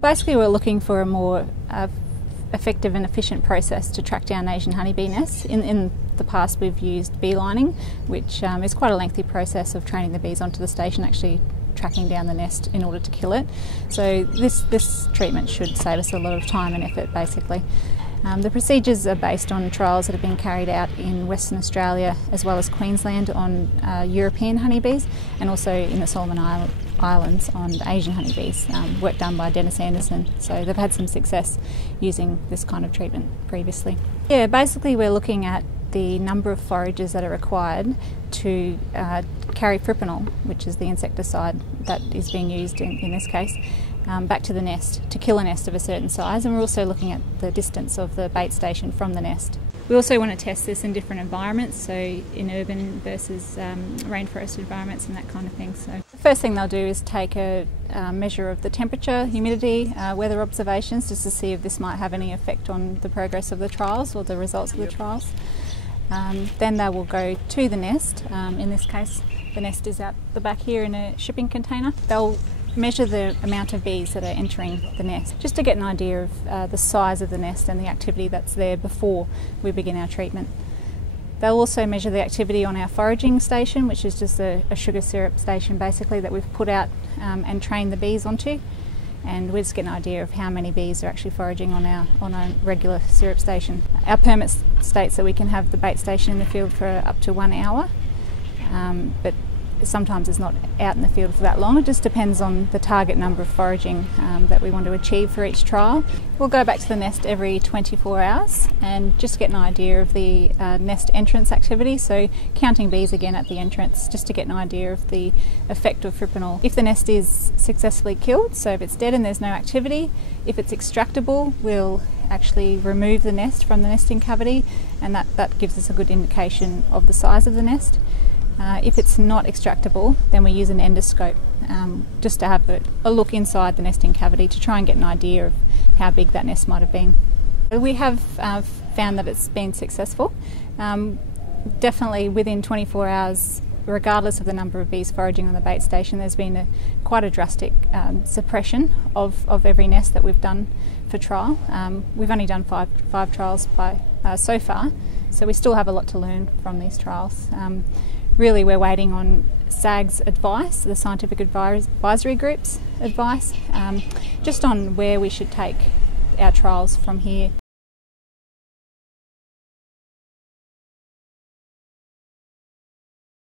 Basically, we're looking for a more effective and efficient process to track down Asian honeybee nests. In the past, we've used bee lining, which is quite a lengthy process of training the bees onto the station, actually tracking down the nest in order to kill it. So this treatment should save us a lot of time and effort, basically. The procedures are based on trials that have been carried out in Western Australia as well as Queensland on European honeybees, and also in the Solomon Islands on Asian honeybees, work done by Dennis Anderson. So they've had some success using this kind of treatment previously. Yeah, basically we're looking at the number of forages that are required to carry fipronil, which is the insecticide that is being used in this case, back to the nest to kill a nest of a certain size, and we're also looking at the distance of the bait station from the nest. We also want to test this in different environments, so in urban versus rainforest environments and that kind of thing. So the first thing they'll do is take a measure of the temperature, humidity, weather observations, just to see if this might have any effect on the progress of the trials or the results of the trials. Then they will go to the nest. In this case, the nest is out the back here in a shipping container. They'll measure the amount of bees that are entering the nest, just to get an idea of the size of the nest and the activity that's there before we begin our treatment. They'll also measure the activity on our foraging station, which is just a sugar syrup station basically that we've put out and trained the bees onto. And we just get an idea of how many bees are actually foraging on a regular syrup station. Our permit states that we can have the bait station in the field for up to 1 hour, but sometimes it's not out in the field for that long. It just depends on the target number of foraging that we want to achieve for each trial. We'll go back to the nest every 24 hours and just get an idea of the nest entrance activity, so counting bees again at the entrance just to get an idea of the effect of fipronil. If the nest is successfully killed, so if it's dead and there's no activity, if it's extractable, we'll actually remove the nest from the nesting cavity, and that gives us a good indication of the size of the nest. If it's not extractable, then we use an endoscope just to have a look inside the nesting cavity to try and get an idea of how big that nest might have been. We have found that it's been successful. Definitely within 24 hours, regardless of the number of bees foraging on the bait station, there's been quite a drastic suppression of every nest that we've done for trial. We've only done five trials so far, so we still have a lot to learn from these trials. Really, we're waiting on SAG's advice, the Scientific Advisory Group's advice, just on where we should take our trials from here.